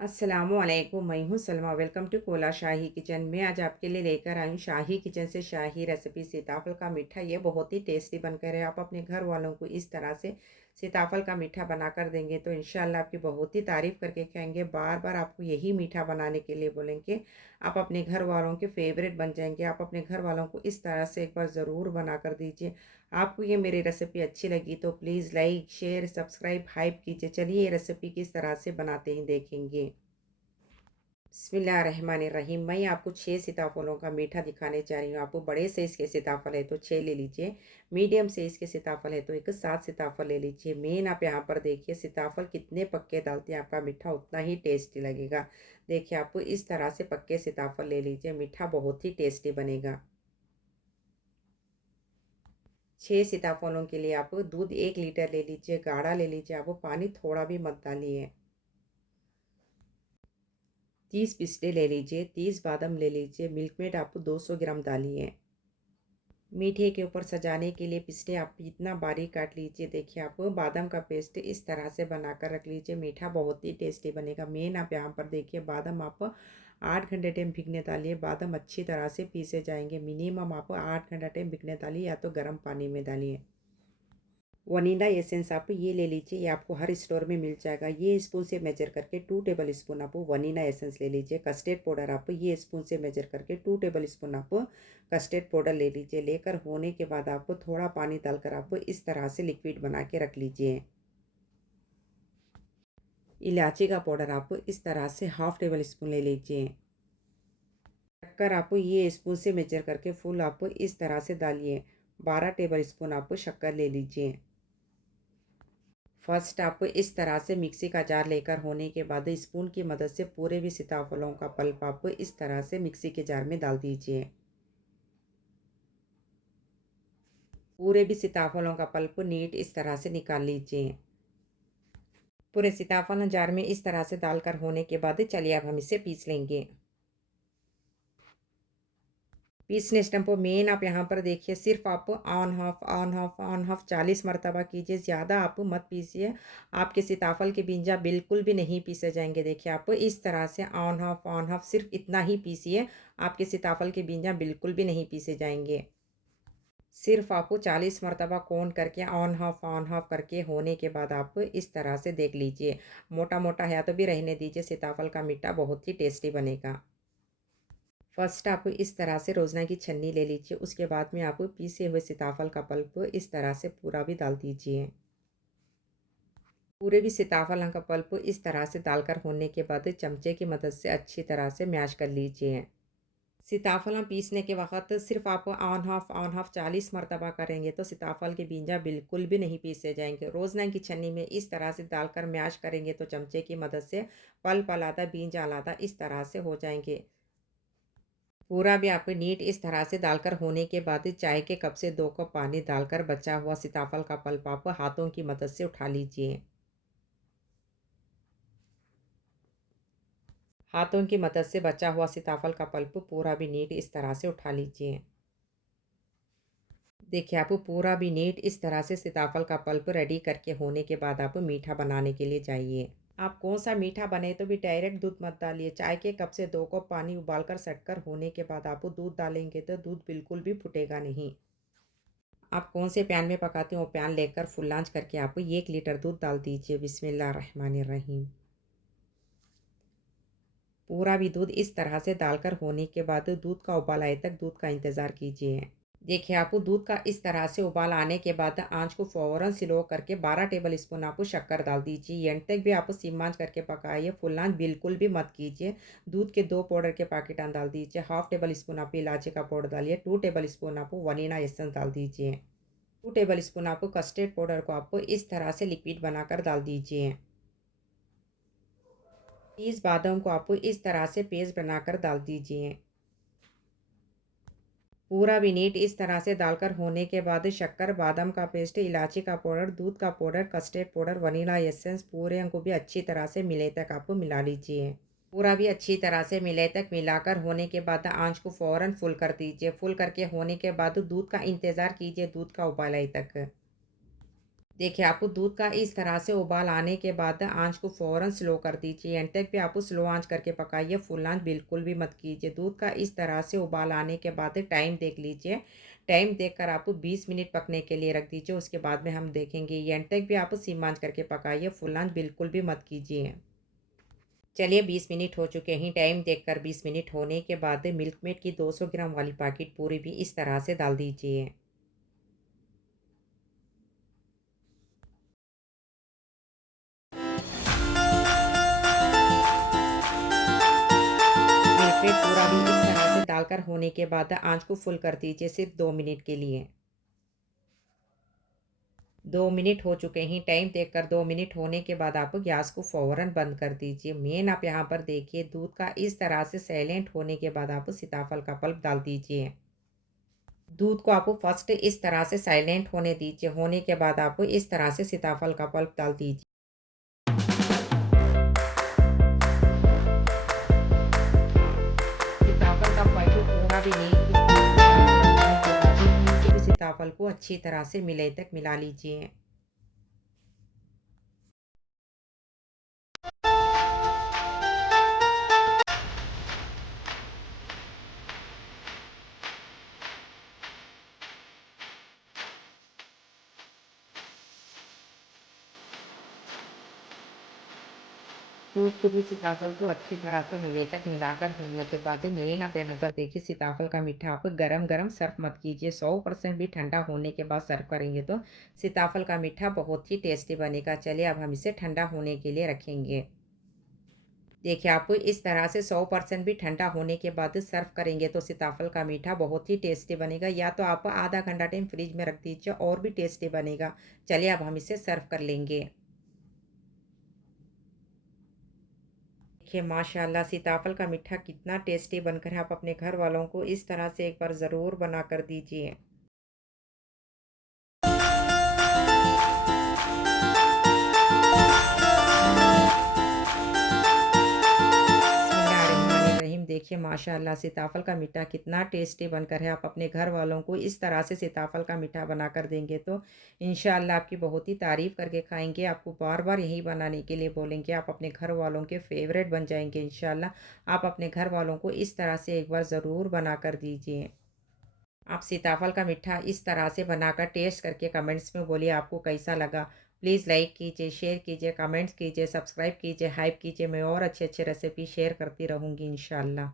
अस्सलामुअलैकुम, मैं हूँ Salma. Welcome to Kola Shahi kitchen. मैं आज आपके लिए लेकर आई हूँ शाही किचन से शाही रेसिपी सीताफल का मीठा। ये बहुत ही टेस्टी बनकर है। आप अपने घर वालों को इस तरह से सीताफल का मीठा बनाकर देंगे तो इंशाल्लाह आपकी बहुत ही तारीफ़ करके खाएंगे। बार बार आपको यही मीठा बनाने के लिए बोलेंगे। आप अपने घर वालों के फेवरेट बन जाएंगे। आप अपने घर वालों को इस तरह से एक बार ज़रूर बना कर दीजिए। आपको ये मेरी रेसिपी अच्छी लगी तो please like share subscribe hype कीजिए। चलिए ये रेसिपी किस तरह से बनाते हैं देखेंगे। बिस्मिल्लाहिर्रहमानिर्रहीम। मैं आपको 6 सीताफलों का मीठा दिखाने जा रही हूँ। आपको बड़े साइज़ के सीताफल है तो 6 ले लीजिए। मीडियम साइज़ के सीताफल है तो एक 7 सीताफल ले लीजिए। मेन आप यहाँ पर देखिए सीताफल कितने पक्के डालते हैं आपका मीठा उतना ही टेस्टी लगेगा। देखिए आपको इस तरह से पक्के सीताफल ले लीजिए, मीठा बहुत ही टेस्टी बनेगा। 6 सीताफलों के लिए आप दूध 1 लीटर ले लीजिए, गाढ़ा ले लीजिए। आप पानी थोड़ा भी मत डालिए। 30 पिस्ते ले लीजिए, 30 बादाम ले लीजिए। मिल्क मेड आप 200 ग्राम डालिए। मीठे के ऊपर सजाने के लिए पिस्ते आप इतना बारीक काट लीजिए। देखिए आप बादाम का पेस्ट इस तरह से बनाकर रख लीजिए, मीठा बहुत ही टेस्टी बनेगा। मेन आप यहाँ पर देखिए बादाम आप 8 घंटे टाइम भिगने डालिए। बादाम अच्छी तरह से पीसे जाएंगे। मिनिमम आप 8 घंटा टाइम भिगने डालिए या तो गर्म पानी में डालिए। वनीला एसेंस आप ये ले लीजिए, ये आपको हर स्टोर में मिल जाएगा। ये स्पून से मेजर करके 2 टेबल स्पून आप वनीला एसेंस ले लीजिए। कस्टर्ड पाउडर आप ये स्पून से मेजर करके 2 टेबल स्पून आप कस्टर्ड पाउडर ले लीजिए। लेकर होने के बाद आपको थोड़ा पानी डालकर आप इस तरह से लिक्विड बना के रख लीजिए। इलायची का पाउडर आप इस तरह से हाफ टेबल स्पून ले लीजिए। शक्कर आप ये स्पून से मेजर करके फुल आप इस तरह से डालिए। 12 टेबल स्पून आप शक्कर ले लीजिए। फर्स्ट आप इस तरह से मिक्सी का जार लेकर होने के बाद स्पून की मदद से पूरे भी सीताफलों का पल्प आप इस तरह से मिक्सी के जार में डाल दीजिए। पूरे भी सीताफलों का पल्प नीट इस तरह से निकाल लीजिए। पूरे सीताफल जार में इस तरह से डालकर होने के बाद चलिए अब हम इसे पीस लेंगे। पीसने स्टम्प मेन आप यहाँ पर देखिए सिर्फ आप ऑन हाफ 40 मरतबा कीजिए, ज़्यादा आप मत पीसिए। आपके सीताफल के बीजा बिल्कुल भी नहीं पीसे जाएंगे। देखिए आप इस तरह से ऑन हाफ सिर्फ इतना ही पीसिए। आपके सीताफल के बीजा बिल्कुल भी नहीं पीसे जाएंगे। सिर्फ आपको 40 मरतबा कौन करके ऑन हाफ करके होने के बाद आप इस तरह से देख लीजिए। मोटा मोटा है तो भी रहने दीजिए, सीताफल का मीठा बहुत ही टेस्टी बनेगा। फर्स्ट आप इस तरह से रोज़ना की छन्नी ले लीजिए। उसके बाद में आप पीसे हुए सीताफल का पल्प इस तरह से पूरा भी डाल दीजिए। पूरे भी सीताफल का पल्प इस तरह से डालकर होने के बाद चमचे की मदद से अच्छी तरह से मैश कर लीजिए। सीताफल पीसने के वक्त सिर्फ आप ऑन हाफ 40 मरतबा करेंगे तो सीताफल के बीजा बिल्कुल भी नहीं पीसे जाएंगे। रोज़ना की छन्नी में इस तरह से डालकर मैश करेंगे तो चमचे की मदद से पल्प अलादा बीज अलादा इस तरह से हो जाएंगे। पूरा भी आपको नीट इस तरह से डालकर होने के बाद चाय के कप से 2 कप पानी डालकर बचा हुआ सीताफल का पल्प आप हाथों की मदद से उठा लीजिए। हाथों की मदद से बचा हुआ सीताफल का पल्प पूरा भी नीट इस तरह से उठा लीजिए। देखिए आप पूरा भी नीट इस तरह से सीताफल का पल्प रेडी करके होने के बाद आप मीठा बनाने के लिए जाइए। आप कौन सा मीठा बने तो भी डायरेक्ट दूध मत डालिए। चाय के कप से 2 कप पानी उबालकर सटकर होने के बाद आप दूध डालेंगे तो दूध बिल्कुल भी फूटेगा नहीं। आप कौन से पैन में पकाते हो वो पैन लेकर फुल आंच करके आप 1 लीटर दूध डाल दीजिए। बिस्मिल्लाहिर्रहमानिर्रहीम। पूरा भी दूध इस तरह से डालकर होने के बाद दूध का उबाल आए तक दूध का इंतज़ार कीजिए। देखिए आप दूध का इस तरह से उबाल आने के बाद आंच को फ़ौरन स्लो करके 12 टेबल स्पून आप शक्कर डाल दीजिए। एंड तक भी आप सिम आंच करके पकाइए, फुल आंच बिल्कुल भी मत कीजिए। दूध के 2 पाउडर के पैकेट डाल दीजिए। हाफ टेबल स्पून आप इलायची का पाउडर डालिए। 2 टेबल स्पून आप वनीला एसेंस डाल दीजिए। 2 टेबल स्पून आप कस्टर्ड पाउडर को आप इस तरह से लिक्विड बनाकर डाल दीजिए। 30 बादाम को आप इस तरह से पेस्ट बनाकर डाल दीजिए। पूरा भी नीट इस तरह से डालकर होने के बाद शक्कर, बादाम का पेस्ट, इलायची का पाउडर, दूध का powder, custard powder, vanilla essence पूरे को भी अच्छी तरह से मिले तक आपको मिला लीजिए। पूरा भी अच्छी तरह से मिले तक मिलाकर होने के बाद आंच को फ़ौरन फुल कर दीजिए। फुल करके होने के बाद दूध का इंतज़ार कीजिए, दूध का उबाल आए तक। देखिए, आपको दूध का इस तरह से उबाल आने के बाद आँच को फ़ौरन स्लो कर दीजिए। एंड तक भी आपको स्लो आँच करके पकाइए, फुल आँच बिल्कुल भी मत कीजिए। दूध का इस तरह से उबाल आने के बाद टाइम देख लीजिए। टाइम देखकर आपको 20 मिनट पकने के लिए रख दीजिए, उसके बाद में हम देखेंगे। एंड तक भी आप सिम आँच करके पकाइए, फुल आँच बिल्कुल भी मत कीजिए। चलिए 20 मिनट हो चुके हैं। टाइम देखकर 20 मिनट होने के बाद मिल्क मेड की 200 ग्राम वाली पैकेट पूरी भी इस तरह से डाल दीजिए। मिल्कमेड पूरा भी इस तरह से डालकर होने के बाद आँच को फुल कर दीजिए सिर्फ 2 मिनट के लिए। 2 मिनट हो चुके हैं। टाइम देखकर 2 मिनट होने के बाद आप गैस को फ़ौरन बंद कर दीजिए। मेन आप यहाँ पर देखिए, दूध का इस तरह से साइलेंट होने के बाद आप सीताफल का पल्प डाल दीजिए। दूध को आपको फर्स्ट इस तरह से साइलेंट होने दीजिए। होने के बाद आपको इस तरह से सीताफल का पल्प डाल दीजिए। सीताफल का पल्प पूरा भी नहीं, सीताफल को अच्छी तरह से मिले तक मिला लीजिए। दूध को भी सीताफल को अच्छी तरह से मिले तक मिलाकर भूनने के बाद मेरे यहाँ पे नज़र देखिए, सीताफल का मीठा आप गरम गरम सर्व मत कीजिए। 100% भी ठंडा होने के बाद सर्व करेंगे तो सीताफल का मीठा बहुत ही टेस्टी बनेगा। चलिए अब हम इसे ठंडा होने के लिए रखेंगे। देखिए, आपको इस तरह से 100% भी ठंडा होने के बाद सर्व करेंगे तो सीताफल का मीठा बहुत ही टेस्टी बनेगा। या तो आप आधा घंटा टाइम फ्रिज में रख दीजिए और भी टेस्टी बनेगा। चलिए अब हम इसे सर्व कर लेंगे। देखिए, माशाल्लाह सीताफल का मीठा कितना टेस्टी बनकर है। आप अपने घर वालों को इस तरह से एक बार ज़रूर बना कर दीजिए। बिस्मिल्लाहिर्रहमानिर्रहीम। देखिए, माशाल्लाह सीताफल का मीठा कितना टेस्टी बनकर है। आप अपने घर वालों को इस तरह से सीताफल का मीठा बनाकर देंगे तो इंशाल्लाह आपकी बहुत ही तारीफ़ करके खाएँगे। आपको बार-बार यही बनाने के लिए बोलेंगे। आप अपने घर वालों के फ़ेवरेट बन जाएँगे इंशाल्लाह। आप अपने घर वालों को इस तरह से एक बार ज़रूर बनाकर दीजिए। आप सीताफल का मीठा इस तरह से बनाकर टेस्ट करके कमेंट्स में बोलिए आपको कैसा लगा। प्लीज़ लाइक कीजिए, शेयर कीजिए, कमेंट्स कीजिए, सब्सक्राइब कीजिए, हाइप कीजिए। मैं और अच्छे-अच्छे रेसिपी शेयर करती रहूँगी इंशाल्लाह।